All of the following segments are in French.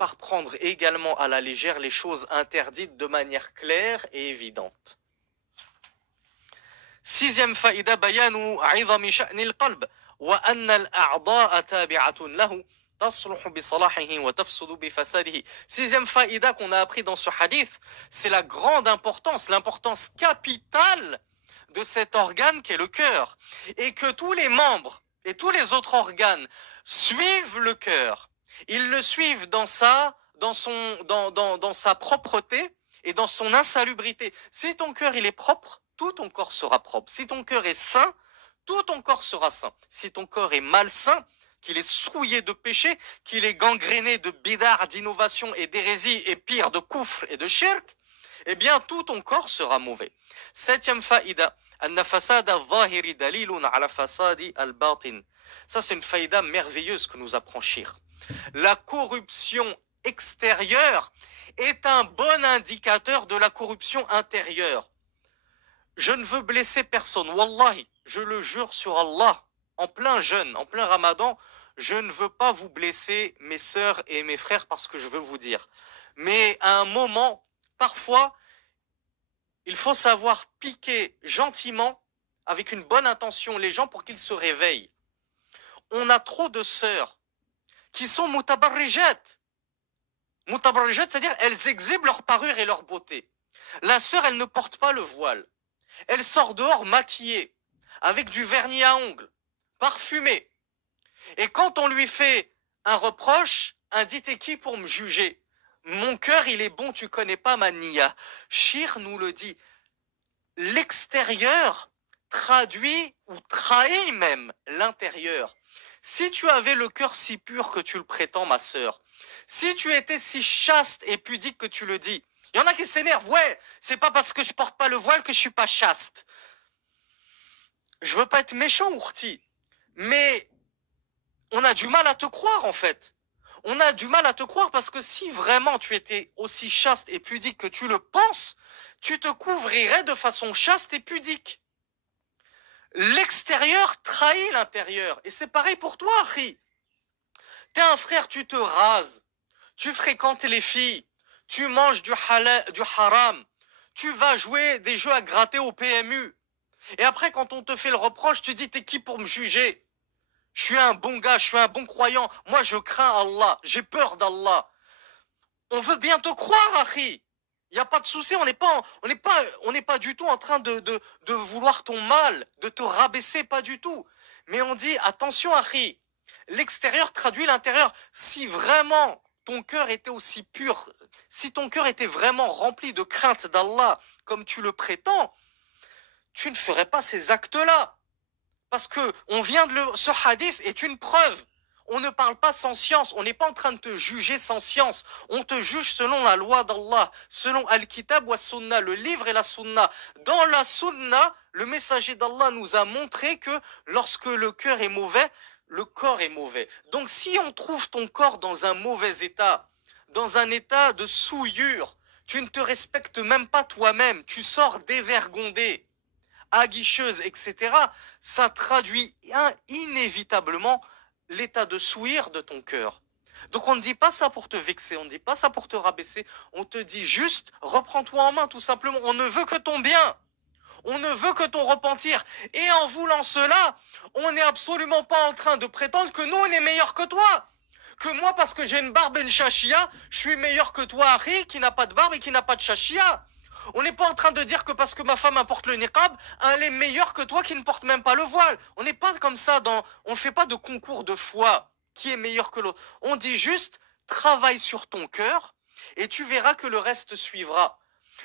par prendre également à la légère les choses interdites de manière claire et évidente. Sixième faïda, bayanu عظم شأن القلب وأن الأعضاء تابعة له تصلح بصلاحه وتفسد بفساده. Sixième faïda qu'on a appris dans ce hadith, c'est la grande importance, l'importance capitale de cet organe qui est le cœur, et que tous les membres et tous les autres organes suivent le cœur. Ils le suivent dans sa propreté et dans son insalubrité. Si ton cœur il est propre, tout ton corps sera propre. Si ton cœur est sain, tout ton corps sera sain. Si ton corps est malsain, qu'il est souillé de péché, qu'il est gangréné de bidar, d'innovation et d'hérésie, et pire, de koufr et de shirk, eh bien tout ton corps sera mauvais. Septième faïda, anna fasada al-zahiri dalilun ala fasadi al-batin. Ça c'est une faïda merveilleuse que nous apprend Shir. La corruption extérieure est un bon indicateur de la corruption intérieure. Je ne veux blesser personne, wallahi, je le jure sur Allah, en plein jeûne, en plein ramadan, je ne veux pas vous blesser, mes sœurs et mes frères, parce que je veux vous dire. Mais à un moment, parfois, il faut savoir piquer gentiment, avec une bonne intention, les gens pour qu'ils se réveillent. On a trop de sœurs qui sont mutabarrijat. Mutabarrijat, c'est-à-dire elles exhibent leur parure et leur beauté. La sœur, elle ne porte pas le voile. Elle sort dehors maquillée, avec du vernis à ongles, parfumée. Et quand on lui fait un reproche, un dit t'es qui pour me juger? Mon cœur, il est bon, tu connais pas ma niya. Shir nous le dit. L'extérieur traduit ou trahit même l'intérieur. Si tu avais le cœur si pur que tu le prétends, ma sœur, si tu étais si chaste et pudique que tu le dis, il y en a qui s'énervent, ouais, c'est pas parce que je porte pas le voile que je suis pas chaste. Je veux pas être méchant, Ourti, mais on a du mal à te croire en fait. On a du mal à te croire parce que si vraiment tu étais aussi chaste et pudique que tu le penses, tu te couvrirais de façon chaste et pudique. L'extérieur trahit l'intérieur. Et c'est pareil pour toi, Akhi. T'es un frère, tu te rases, tu fréquentes les filles, tu manges du haram, tu vas jouer des jeux à gratter au PMU. Et après, quand on te fait le reproche, tu dis t'es qui pour me juger? Je suis un bon gars, je suis un bon croyant. Moi, je crains Allah, j'ai peur d'Allah. On veut bien te croire, Akhi. Il n'y a pas de souci, on n'est pas du tout en train de vouloir ton mal, de te rabaisser, pas du tout. Mais on dit, attention, Akhi, l'extérieur traduit l'intérieur. Si vraiment ton cœur était aussi pur, si ton cœur était vraiment rempli de crainte d'Allah, comme tu le prétends, tu ne ferais pas ces actes-là. Parce que ce hadith est une preuve. On ne parle pas sans science, on n'est pas en train de te juger sans science. On te juge selon la loi d'Allah, selon Al-Kitab wa Sunna, le livre et la Sunna. Dans la Sunna, le messager d'Allah nous a montré que lorsque le cœur est mauvais, le corps est mauvais. Donc si on trouve ton corps dans un mauvais état, dans un état de souillure, tu ne te respectes même pas toi-même, tu sors dévergondé, aguicheuse, etc., ça traduit inévitablement l'état de souillure de ton cœur. Donc on ne dit pas ça pour te vexer, on ne dit pas ça pour te rabaisser, on te dit juste, reprends-toi en main tout simplement, on ne veut que ton bien, on ne veut que ton repentir, et en voulant cela, on n'est absolument pas en train de prétendre que nous on est meilleurs que toi, que moi parce que j'ai une barbe et une chachia, je suis meilleur que toi, Harry, qui n'a pas de barbe et qui n'a pas de chachia. On n'est pas en train de dire que parce que ma femme porte le niqab, elle est meilleure que toi qui ne porte même pas le voile. On n'est pas comme ça, on ne fait pas de concours de foi qui est meilleur que l'autre. On dit juste, travaille sur ton cœur et tu verras que le reste suivra.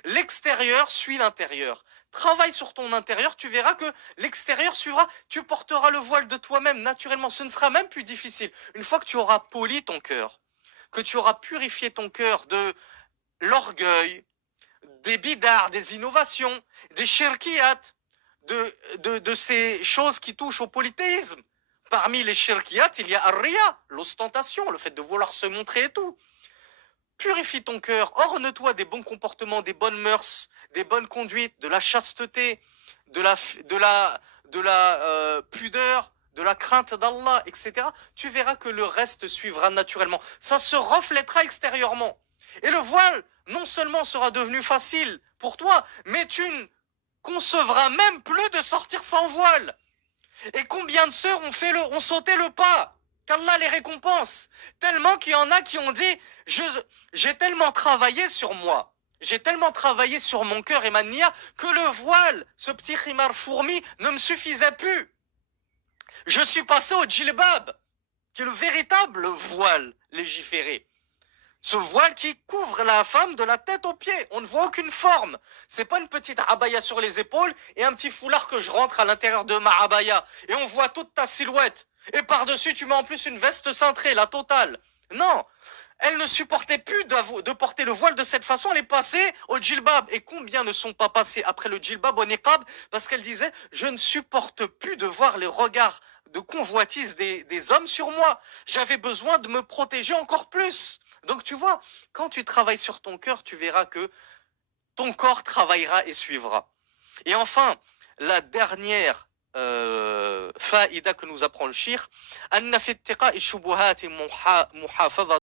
L'extérieur suit l'intérieur. Travaille sur ton intérieur, tu verras que l'extérieur suivra. Tu porteras le voile de toi-même naturellement. Ce ne sera même plus difficile. Une fois que tu auras poli ton cœur, que tu auras purifié ton cœur de l'orgueil, des bidars, des innovations, des shirkiyat, de ces choses qui touchent au polythéisme. Parmi les shirkiyat, il y a ar-riya, l'ostentation, le fait de vouloir se montrer et tout. Purifie ton cœur, orne-toi des bons comportements, des bonnes mœurs, des bonnes conduites, de la chasteté, de la pudeur, de la crainte d'Allah, etc., tu verras que le reste suivra naturellement. Ça se reflètera extérieurement. Et le voile, non seulement sera devenu facile pour toi, mais tu ne concevras même plus de sortir sans voile. Et combien de sœurs ont sauté le pas? Qu'Allah les récompense. Tellement qu'il y en a qui ont dit, j'ai tellement travaillé sur moi, j'ai tellement travaillé sur mon cœur et ma niya, que le voile, ce petit khimar fourmi, ne me suffisait plus. Je suis passé au djilbab, qui est le véritable voile légiféré. Ce voile qui couvre la femme de la tête aux pieds. On ne voit aucune forme. C'est pas une petite abaya sur les épaules et un petit foulard que je rentre à l'intérieur de ma abaya. Et on voit toute ta silhouette. Et par-dessus, tu mets en plus une veste cintrée, la totale. Non. Elle ne supportait plus de porter le voile de cette façon. Elle est passée au djilbab. Et combien ne sont pas passés après le djilbab au niqab? Parce qu'elle disait, je ne supporte plus de voir les regards de convoitise des hommes sur moi. J'avais besoin de me protéger encore plus. Donc tu vois, quand tu travailles sur ton cœur, tu verras que ton corps travaillera et suivra. Et enfin, la dernière faïda que nous apprend le shir, أن في اتقاء الشبهات محافظة